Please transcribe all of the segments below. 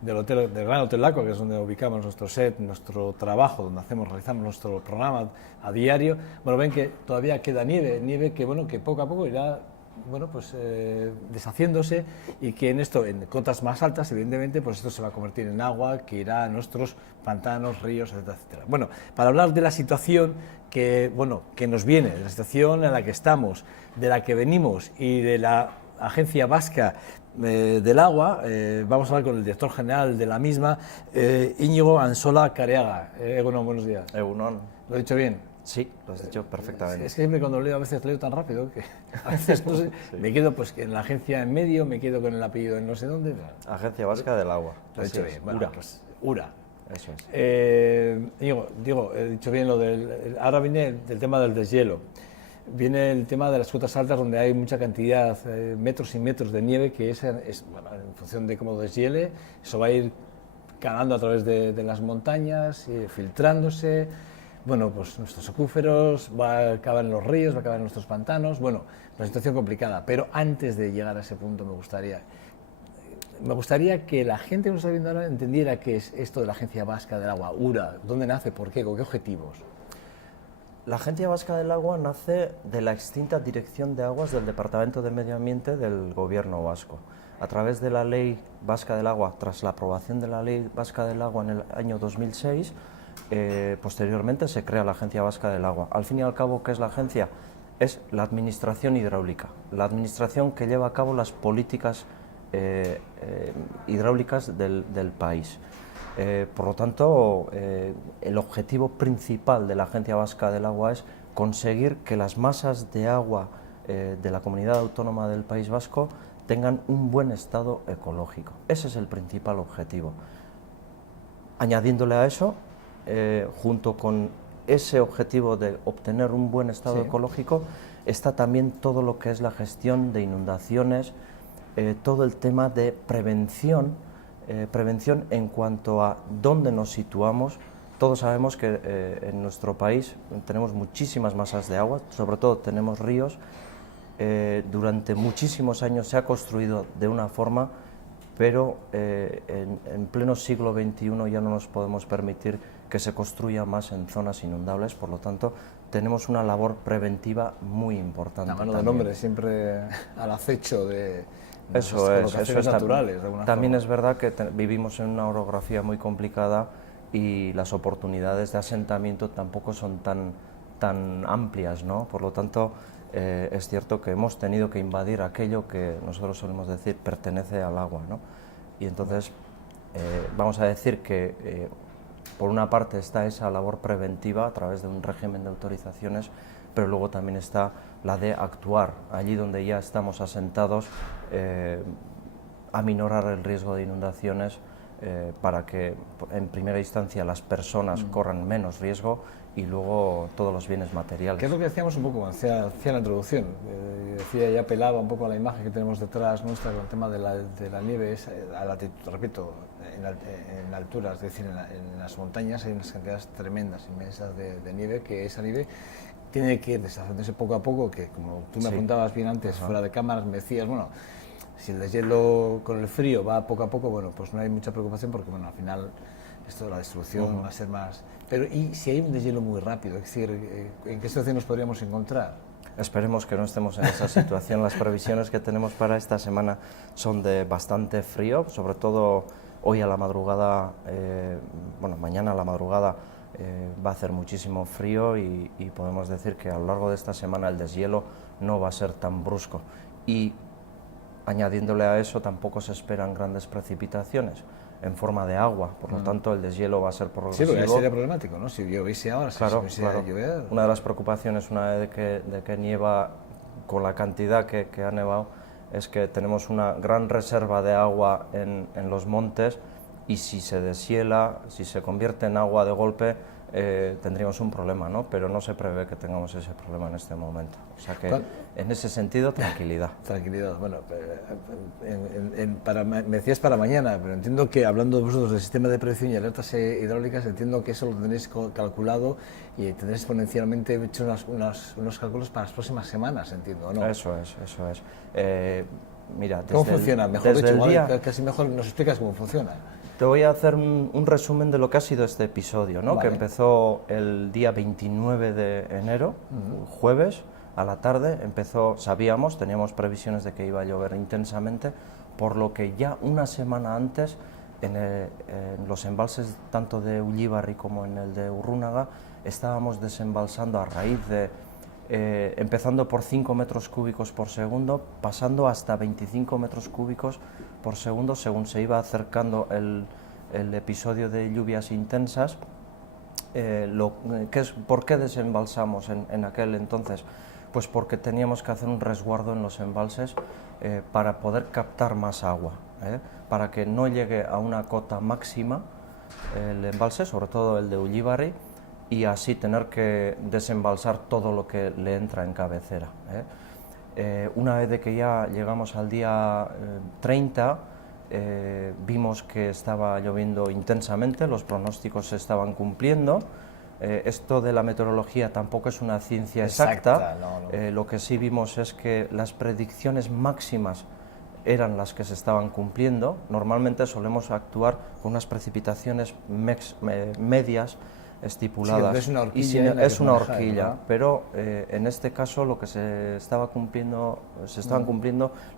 del hotel, del Gran Hotel Laco, que es donde ubicamos nuestro set, nuestro trabajo, donde realizamos nuestro programa a diario, bueno, ven que todavía queda nieve que, bueno, que poco a poco irá, bueno, pues deshaciéndose, y que en cotas más altas, evidentemente, pues esto se va a convertir en agua que irá a nuestros pantanos, ríos, etcétera, etcétera. Bueno, para hablar de la situación que, bueno, que nos viene, de la situación en la que estamos, de la que venimos y de la Agencia Vasca del Agua, vamos a hablar con el director general de la misma, Íñigo Ansola Careaga. Egunon, buenos días. Egunon. ¿Lo he dicho bien? Sí, lo has dicho perfectamente. Es que siempre cuando leo, a veces leo tan rápido que a veces no sé, sí. Me quedo pues en la agencia en medio, me quedo con el apellido en no sé dónde. Agencia Vasca del Agua. Lo he dicho bien. Bueno, URA. Pues, URA. Eso es. Digo, he dicho bien lo del... Ahora viene el tema del deshielo. Viene el tema de las cotas altas, donde hay mucha cantidad, metros y metros de nieve, que bueno, en función de cómo deshiele, eso va a ir calando a través de las montañas, filtrándose. Bueno, pues nuestros acúferos, va a acabar en los ríos, va a acabar en nuestros pantanos. Bueno, una situación complicada, pero antes de llegar a ese punto me gustaría que la gente que nos está viendo ahora entendiera qué es esto de la Agencia Vasca del Agua, URA, dónde nace, por qué, con qué objetivos. La Agencia Vasca del Agua nace de la extinta Dirección de Aguas del Departamento de Medio Ambiente del Gobierno vasco. A través de la Ley Vasca del Agua, tras la aprobación de la Ley Vasca del Agua en el año 2006, posteriormente se crea la Agencia Vasca del Agua. Al fin y al cabo, ¿qué es la agencia? Es la administración hidráulica, la administración que lleva a cabo las políticas hidráulicas del país. Por lo tanto, el objetivo principal de la Agencia Vasca del Agua es conseguir que las masas de agua de la comunidad autónoma del País Vasco tengan un buen estado ecológico. Ese es el principal objetivo. Añadiéndole a eso, junto con ese objetivo de obtener un buen estado ecológico, está también todo lo que es la gestión de inundaciones, todo el tema de prevención en cuanto a dónde nos situamos. Todos sabemos que en nuestro país tenemos muchísimas masas de agua, sobre todo tenemos ríos. Durante muchísimos años se ha construido de una forma, pero en pleno siglo XXI ya no nos podemos permitir que se construya más en zonas inundables, por lo tanto tenemos una labor preventiva muy importante. La mano del hombre siempre al acecho de eso es naturales. También es verdad que vivimos en una orografía muy complicada y las oportunidades de asentamiento tampoco son tan amplias, ¿no? Por lo tanto, es cierto que hemos tenido que invadir aquello que nosotros solemos decir pertenece al agua, ¿no? Y entonces vamos a decir que por una parte está esa labor preventiva a través de un régimen de autorizaciones, pero luego también está la de actuar allí donde ya estamos asentados, aminorar el riesgo de inundaciones para que en primera instancia las personas corran menos riesgo y luego todos los bienes materiales. ¿Qué es lo que decíamos un poco, hacía la introducción? Decía, ya apelaba un poco a la imagen que tenemos detrás nuestra con el tema de la nieve, repito, en alturas, es decir, en las montañas hay unas cantidades tremendas, inmensas de nieve, que esa nieve tiene que ir deshaciéndose poco a poco, que como tú me apuntabas bien antes, fuera de cámaras, me decías, bueno, si el deshielo con el frío va poco a poco, bueno, pues no hay mucha preocupación porque, bueno, al final esto de la destrucción va a ser más... Pero ¿y si hay un deshielo muy rápido? Es decir, ¿en qué situación nos podríamos encontrar? Esperemos que no estemos en esa situación. Las previsiones que tenemos para esta semana son de bastante frío, sobre todo hoy a la madrugada, bueno, mañana a la madrugada va a hacer muchísimo frío y podemos decir que a lo largo de esta semana el deshielo no va a ser tan brusco. Y añadiéndole a eso, tampoco se esperan grandes precipitaciones en forma de agua, por lo tanto el deshielo va a ser progresivo. Sí, porque sería problemático, ¿no? Si lloviese ahora, claro, si claro. llover... Una de las preocupaciones, una vez de que nieva con la cantidad que ha nevado, es que tenemos una gran reserva de agua en los montes y si se deshiela, si se convierte en agua de golpe, tendríamos un problema, ¿no? Pero no se prevé que tengamos ese problema en este momento. O sea que, en ese sentido, tranquilidad. Tranquilidad. Bueno, me decías para mañana, pero entiendo que, hablando vosotros del sistema de prevención y alertas hidráulicas, entiendo que eso lo tenéis calculado y tendréis exponencialmente hecho unos cálculos para las próximas semanas, entiendo, ¿no? Eso es. mira, ¿Cómo funciona? Mejor desde dicho, el día... casi mejor nos explicas cómo funciona. Te voy a hacer un resumen de lo que ha sido este episodio, ¿no? Vale. Que empezó el día 29 de enero, jueves, a la tarde. Teníamos previsiones de que iba a llover intensamente, por lo que ya una semana antes, en los embalses tanto de Ullíbarri como en el de Urrúnaga, estábamos desembalsando a raíz de, empezando por 5 metros cúbicos por segundo, pasando hasta 25 metros cúbicos por segundo según se iba acercando el episodio de lluvias intensas. ¿Por qué desembalsamos en aquel entonces? Pues porque teníamos que hacer un resguardo en los embalses para poder captar más agua, para que no llegue a una cota máxima el embalse, sobre todo el de Ullíbarri, y así tener que desembalsar todo lo que le entra en cabecera. Una vez de que ya llegamos al día 30, vimos que estaba lloviendo intensamente, los pronósticos se estaban cumpliendo. Esto de la meteorología tampoco es una ciencia exacta. No. Lo que sí vimos es que las predicciones máximas eran las que se estaban cumpliendo. Normalmente solemos actuar con unas precipitaciones medias estipuladas. Sí, es una horquilla, pero en este caso lo que se estaban cumpliendo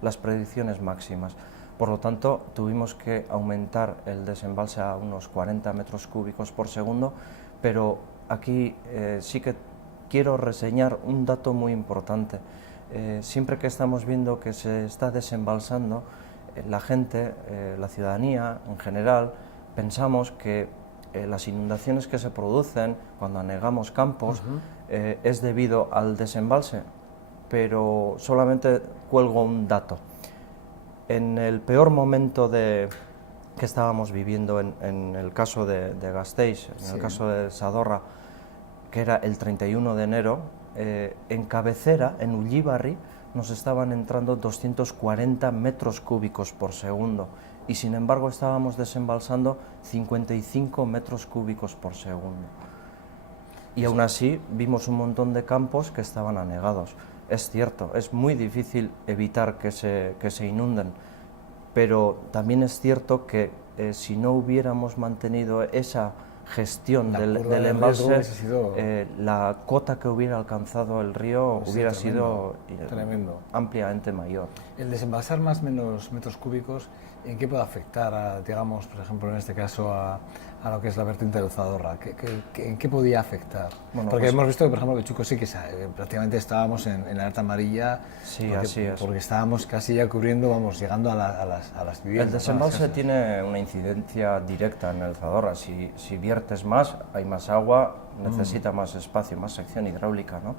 las predicciones máximas. Por lo tanto, tuvimos que aumentar el desembalse a unos 40 metros cúbicos por segundo, pero aquí sí que quiero reseñar un dato muy importante. Siempre que estamos viendo que se está desembalsando, la gente, la ciudadanía en general, pensamos que las inundaciones que se producen cuando anegamos campos es debido al desembalse, pero solamente cuelgo un dato. En el peor momento que estábamos viviendo en el caso de Gasteiz, en el caso de Zadorra, que era el 31 de enero, en cabecera, en Ullíbarri, nos estaban entrando 240 metros cúbicos por segundo y sin embargo estábamos desembalsando 55 metros cúbicos por segundo. Y aún así vimos un montón de campos que estaban anegados. Es cierto, es muy difícil evitar que se inunden, pero también es cierto que si no hubiéramos mantenido esa gestión del embalse, la cota que hubiera alcanzado el río hubiera sido tremendo, ampliamente mayor. El desembalsar más menos metros cúbicos, ¿en qué puede afectar, digamos, por ejemplo, en este caso, a lo que es la vertiente del Zadorra? ¿En qué podía afectar? Bueno, porque hemos visto que, por ejemplo, Bechuco sí que prácticamente estábamos en alerta amarilla, sí, así es. Porque estábamos casi ya cubriendo, vamos, llegando a las viviendas. El desembalse tiene una incidencia directa en el Zadorra. Si viertes más, hay más agua, necesita más espacio, más sección hidráulica, ¿no?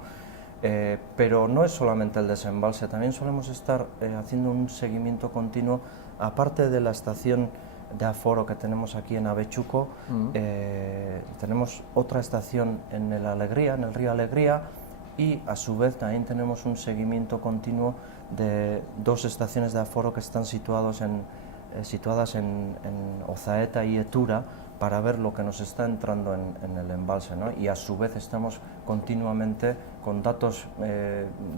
Pero no es solamente el desembalse, también solemos estar haciendo un seguimiento continuo, aparte de la estación de aforo que tenemos aquí en Avechuco, tenemos otra estación en el río Alegría, y a su vez también tenemos un seguimiento continuo de dos estaciones de aforo que están situadas en Ozaeta y Etura, para ver lo que nos está entrando en el embalse, ¿no? Y a su vez estamos continuamente con datos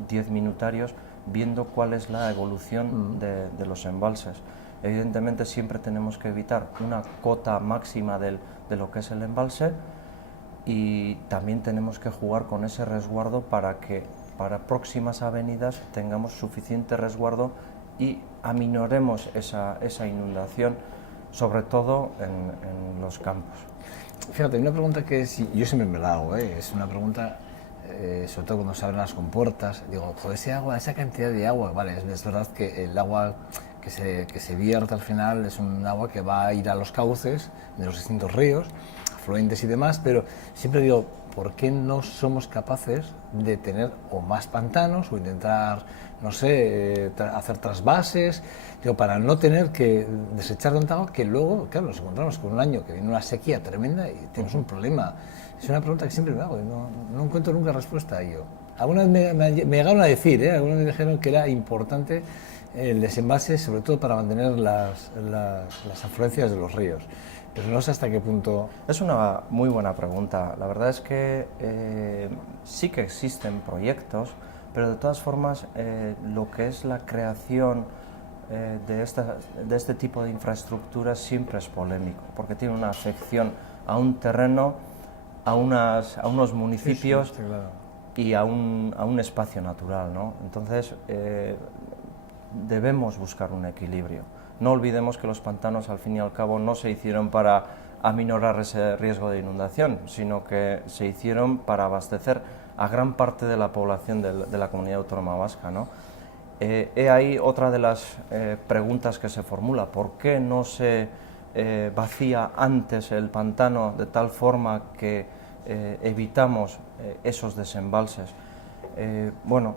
10 minutarios viendo cuál es la evolución de los embalses. Evidentemente siempre tenemos que evitar una cota máxima de lo que es el embalse, y también tenemos que jugar con ese resguardo para que para próximas avenidas tengamos suficiente resguardo y aminoremos esa inundación, sobre todo en los campos. Fíjate, una pregunta que yo siempre me la hago, es una pregunta, sobre todo cuando se abren las compuertas, digo, joder, esa cantidad de agua, vale, es verdad que el agua que se vierte al final es un agua que va a ir a los cauces de los distintos ríos, afluentes y demás, pero siempre digo, ¿por qué no somos capaces de tener o más pantanos o intentar, no sé, hacer trasvases, digo, para no tener que desechar tanta agua que luego, claro, nos encontramos con un año que viene una sequía tremenda y tenemos un problema? Es una pregunta que siempre me hago y no encuentro nunca respuesta a ello. Algunas me llegaron a decir, algunos me dijeron que era importante el desembalse, sobre todo para mantener las afluencias de los ríos. Pero no sé hasta qué punto... Es una muy buena pregunta. La verdad es que sí que existen proyectos, pero de todas formas lo que es la creación de este tipo de infraestructuras siempre es polémico, porque tiene una afección a un terreno, a unos municipios y a un espacio natural, ¿no? Entonces, debemos buscar un equilibrio. No olvidemos que los pantanos, al fin y al cabo, no se hicieron para aminorar ese riesgo de inundación, sino que se hicieron para abastecer a gran parte de la población de la comunidad autónoma vasca, ¿no? He ahí otra de las preguntas que se formula: ¿por qué no se vacía antes el pantano de tal forma que evitamos esos desembalses? Bueno,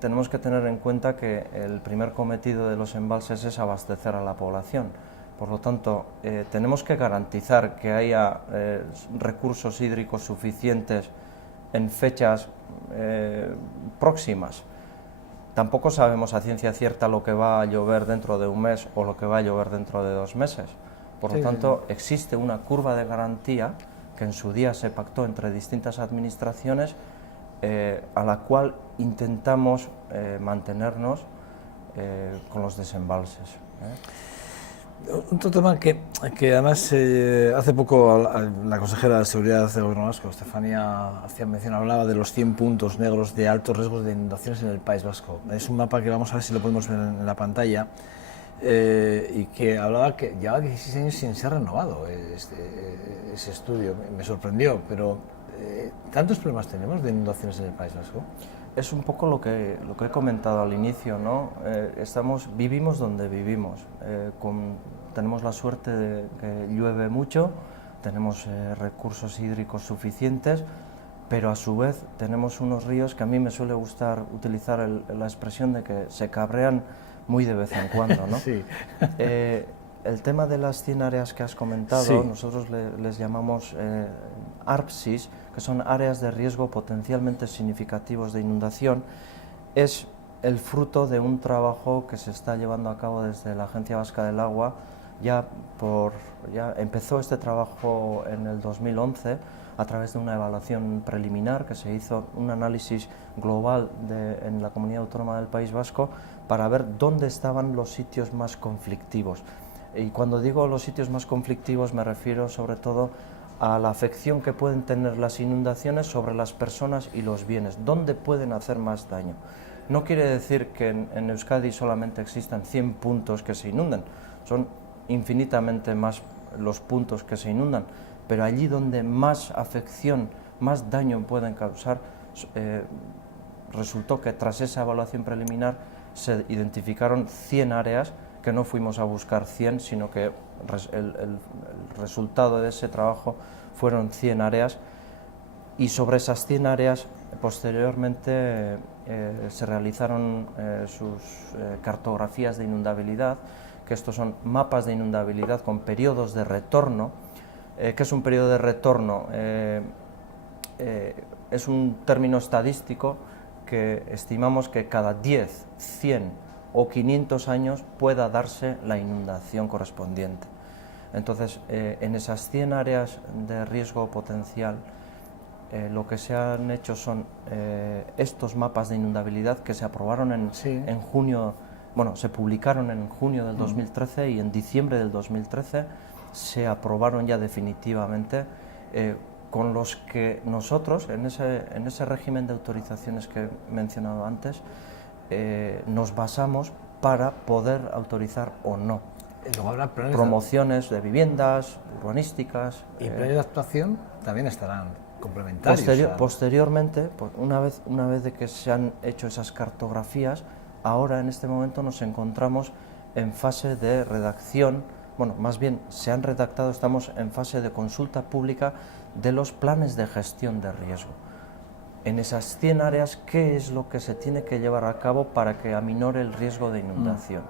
tenemos que tener en cuenta que el primer cometido de los embalses es abastecer a la población. Por lo tanto, tenemos que garantizar que haya recursos hídricos suficientes en fechas próximas. Tampoco sabemos a ciencia cierta lo que va a llover dentro de un mes o lo que va a llover dentro de 2 meses. Por lo tanto, existe una curva de garantía que en su día se pactó entre distintas administraciones, a la cual intentamos mantenernos con los desembalses. Otro tema que además hace poco la consejera de Seguridad del Gobierno vasco, Estefanía, hacía mención, hablaba de los 100 puntos negros de altos riesgos de inundaciones en el País Vasco. Es un mapa que vamos a ver si lo podemos ver en la pantalla, y que hablaba que llevaba 16 años sin ser renovado ese estudio. Me sorprendió, pero ¿tantos problemas tenemos de inundaciones en el País Vasco? Es un poco lo que he comentado al inicio, ¿no? Vivimos donde vivimos, tenemos la suerte de que llueve mucho, tenemos recursos hídricos suficientes, pero a su vez tenemos unos ríos que a mí me suele gustar utilizar la expresión de que se cabrean muy de vez en cuando, ¿no? Sí. El tema de las 100 áreas que has comentado, sí, nosotros les llamamos ARPSIS, que son áreas de riesgo potencialmente significativos de inundación. Es el fruto de un trabajo que se está llevando a cabo desde la Agencia Vasca del Agua. Ya empezó este trabajo en el 2011 a través de una evaluación preliminar que se hizo, un análisis global en la Comunidad Autónoma del País Vasco para ver dónde estaban los sitios más conflictivos. Y cuando digo los sitios más conflictivos me refiero sobre todo a la afección que pueden tener las inundaciones sobre las personas y los bienes, dónde pueden hacer más daño. No quiere decir que en Euskadi solamente existan 100 puntos que se inundan, son infinitamente más los puntos que se inundan, pero allí donde más afección, más daño pueden causar, resultó que tras esa evaluación preliminar se identificaron 100 áreas, que no fuimos a buscar 100, sino que el resultado de ese trabajo fueron 100 áreas, y sobre esas 100 áreas posteriormente se realizaron sus cartografías de inundabilidad, que estos son mapas de inundabilidad con periodos de retorno. ¿Qué es un periodo de retorno? Es un término estadístico que estimamos que cada 10, 100 o 500 años pueda darse la inundación correspondiente. Entonces, en esas 100 áreas de riesgo potencial, lo que se han hecho son estos mapas de inundabilidad que se aprobaron en junio, bueno, se publicaron en junio del 2013 y en diciembre del 2013 se aprobaron ya definitivamente, con los que nosotros, en ese régimen de autorizaciones que he mencionado antes, nos basamos para poder autorizar o no promociones de viviendas, urbanísticas. ¿Y planes de actuación también estarán complementarios? Posteriormente, pues una vez de que se han hecho esas cartografías, ahora en este momento nos encontramos en fase de redacción, bueno, más bien se han redactado, estamos en fase de consulta pública de los planes de gestión de riesgo. En esas 100 áreas, ¿qué es lo que se tiene que llevar a cabo para que aminore el riesgo de inundación?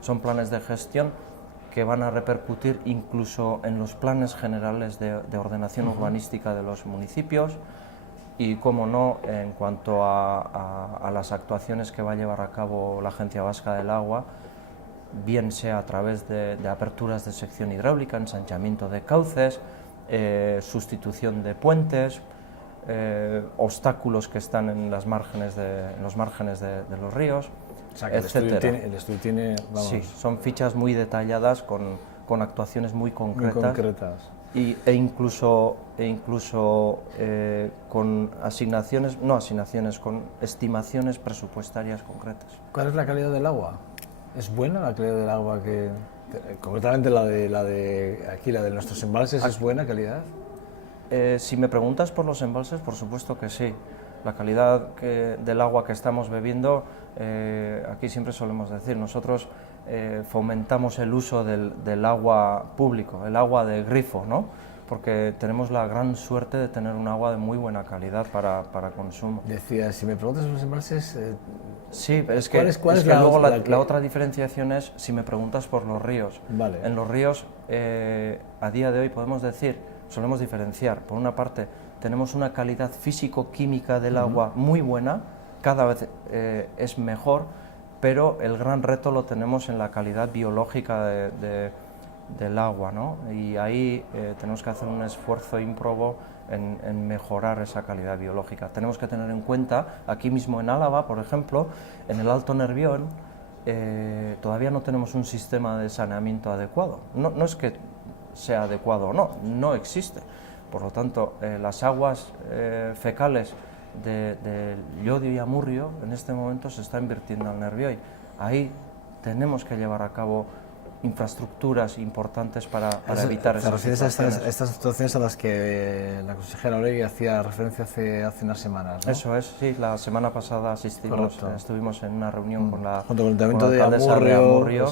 Son planes de gestión que van a repercutir incluso en los planes generales de ordenación urbanística de los municipios y, como no, en cuanto a las actuaciones que va a llevar a cabo la Agencia Vasca del Agua, bien sea a través de aperturas de sección hidráulica, ensanchamiento de cauces, sustitución de puentes, obstáculos que están en los márgenes de los ríos, O sea, que el estudio tiene, vamos... Sí, son fichas muy detalladas con actuaciones muy concretas. Muy concretas. E incluso con con estimaciones presupuestarias concretas. ¿Cuál es la calidad del agua? ¿Es buena la calidad del agua concretamente la de aquí, la de nuestros embalses, es buena calidad? Si me preguntas por los embalses, por supuesto que sí. La calidad del agua que estamos bebiendo, aquí siempre solemos decir, nosotros fomentamos el uso del agua público, el agua de grifo, ¿no? Porque tenemos la gran suerte de tener un agua de muy buena calidad para consumo. Decía, si me preguntas por los embalses... sí, pero es que, luego la otra diferenciación es si me preguntas por los ríos. Vale. En los ríos, a día de hoy solemos diferenciar. Por una parte, tenemos una calidad físico-química del agua muy buena, cada vez es mejor, pero el gran reto lo tenemos en la calidad biológica del agua, ¿no? Y ahí tenemos que hacer un esfuerzo ímprobo en mejorar esa calidad biológica. Tenemos que tener en cuenta, aquí mismo en Álava, por ejemplo, en el Alto Nervión, todavía no tenemos un sistema de saneamiento adecuado. No es que sea adecuado o no, no existe. Por lo tanto, las aguas fecales de Llodio y Amurrio en este momento se está invirtiendo al Nervión. Ahí tenemos que llevar a cabo infraestructuras importantes para evitar esas situaciones. ¿Te refieres a estas situaciones a las que la consejera Oregui hacía referencia hace unas semanas, ¿no? Eso es, sí, la semana pasada estuvimos en una reunión con la junto con el Ayuntamiento de Amurrio,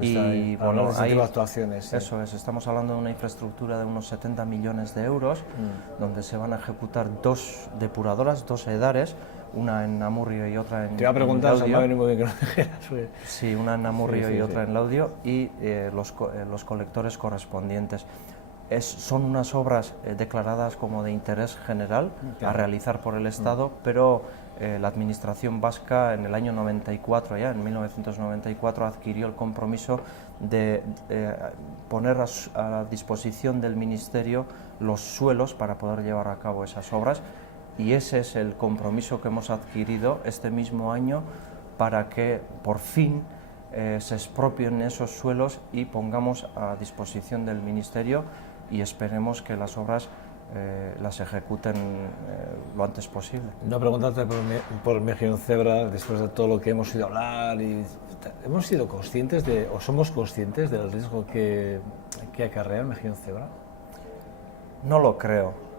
y bueno, ahí actuaciones. Sí. Eso es, estamos hablando de una infraestructura de unos 70 millones de euros, donde se van a ejecutar 2 depuradoras, 2 edares, una en Amurrio y otra en Laudio. Te iba a preguntar, se me ha venido muy bien que lo dijeras. Sí, una en Amurrio y otra en Laudio, y los colectores correspondientes. Son unas obras declaradas como de interés general a realizar por el Estado, pero la Administración vasca en el año 94, ya en 1994, adquirió el compromiso de poner a la disposición del Ministerio los suelos para poder llevar a cabo esas obras. Y ese es el compromiso que hemos adquirido este mismo año para que por fin se expropien esos suelos y pongamos a disposición del Ministerio, y esperemos que las obras las ejecuten lo antes posible. No preguntarte por Mejillón Cebra, después de todo lo que hemos ido a hablar, ¿hemos sido conscientes o somos conscientes del riesgo que acarrea el Mejillón Cebra? No lo creo.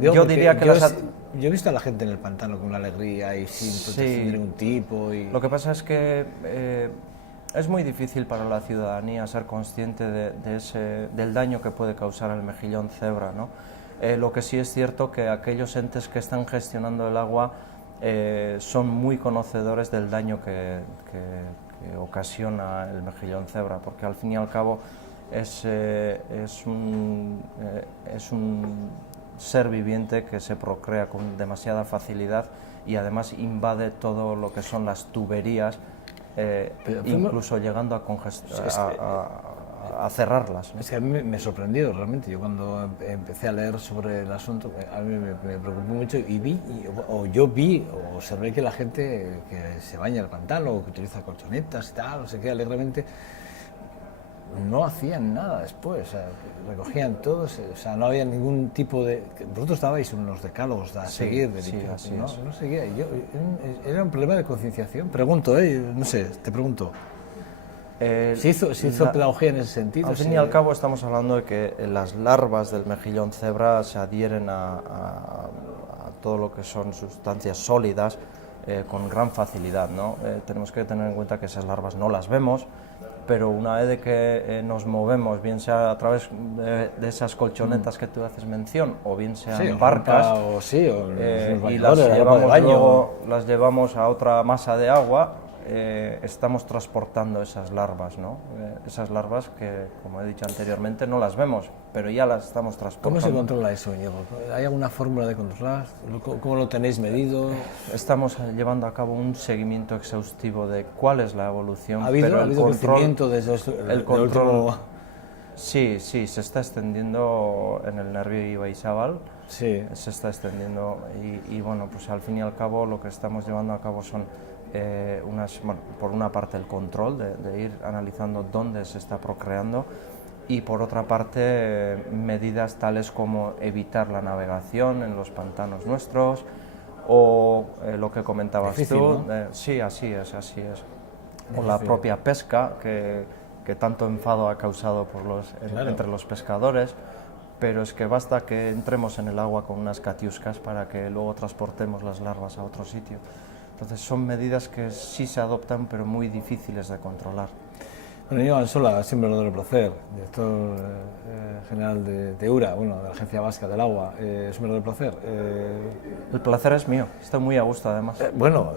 Yo diría que yo he visto a la gente en el pantano con una alegría y sin protección de ningún tipo. Lo que pasa es que es muy difícil para la ciudadanía ser consciente del daño que puede causar el mejillón cebra, ¿no? Lo que sí es cierto que aquellos entes que están gestionando el agua son muy conocedores del daño que ocasiona el mejillón cebra, porque al fin y al cabo es un ser viviente que se procrea con demasiada facilidad y además invade todo lo que son las tuberías, incluso llegando a cerrarlas, ¿no? Es que a mí me sorprendió realmente. Yo cuando empecé a leer sobre el asunto, a mí me preocupó mucho y observé que la gente que se baña en el pantano o que utiliza colchonetas y tal, no sé qué, alegremente, no hacían nada después, o sea, recogían todos, o sea, no había ningún tipo de... Vosotros estabais en unos decálogos a seguir, no seguía. Era un problema de concienciación. Pregunto, no sé, te pregunto. ¿Se hizo pedagogía en ese sentido? Al fin y al cabo estamos hablando de que las larvas del mejillón cebra se adhieren a todo lo que son sustancias sólidas con gran facilidad, ¿no? Tenemos que tener en cuenta que esas larvas no las vemos, pero una vez de que nos movemos, bien sea a través de esas colchonetas que tú haces mención, o bien sea en barcas, y las llevamos a otra masa de agua, estamos transportando esas larvas, ¿no? Esas larvas que, como he dicho anteriormente, no las vemos, pero ya las estamos transportando. ¿Cómo se controla eso, Íñigo? ¿Hay alguna fórmula de controlar? ¿Cómo lo tenéis medido? Estamos llevando a cabo un seguimiento exhaustivo de cuál es la evolución. ¿Ha habido crecimiento desde el control? Sí, se está extendiendo en el Nervión Ibaizabal. Sí. Se está extendiendo y bueno, pues al fin y al cabo lo que estamos llevando a cabo son bueno, por una parte el control, de ir analizando dónde se está procreando, y por otra parte medidas tales como evitar la navegación en los pantanos nuestros, o lo que comentabas difícil, tú, ¿no? sí, así es, o la propia pesca, que tanto enfado ha causado Claro. entre los pescadores, pero es que basta que entremos en el agua con unas catiuscas para que luego transportemos las larvas a otro sitio. Entonces son medidas que sí se adoptan, pero muy difíciles de controlar. Bueno, yo, Ansola, siempre un verdadero placer, director general de URA, bueno, de la Agencia Vasca del Agua, es un verdadero placer. El placer es mío, estoy muy a gusto además. Bueno,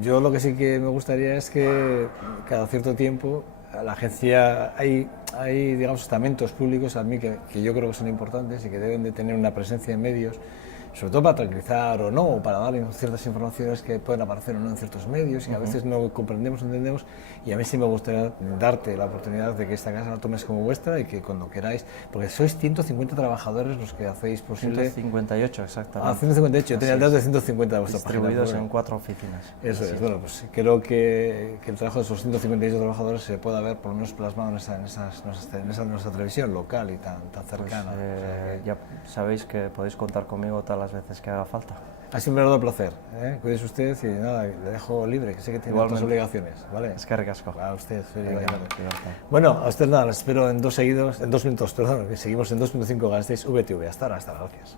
yo lo que sí que me gustaría es que cada cierto tiempo a la agencia hay digamos, estamentos públicos a mí que yo creo que son importantes y que deben de tener una presencia en medios, sobre todo para tranquilizar o no, o para dar ciertas informaciones que pueden aparecer o no en ciertos medios y que a veces no comprendemos, entendemos, y a mí sí me gustaría darte la oportunidad de que esta casa la tomes como vuestra y que cuando queráis, porque sois 150 trabajadores los que hacéis posible... 158 exactamente. Ah, 158, yo tenía el dato de 150 de vuestra distribuidos página. en 4 oficinas. Eso es, bueno, pues creo que el trabajo de esos 158 trabajadores se pueda ver por lo menos plasmado en nuestra televisión local y tan cercana. Ya sabéis que podéis contar conmigo todas las veces que haga falta. Ha sido un verdadero placer, cuídese usted y nada, le dejo libre, que sé que tiene otras obligaciones, ¿vale? Es que ricasco. A usted, Venga, bueno, a usted nada, les espero en 2 minutos, perdón, que seguimos en 2.5 Gasteiz VTV. Hasta ahora, gracias.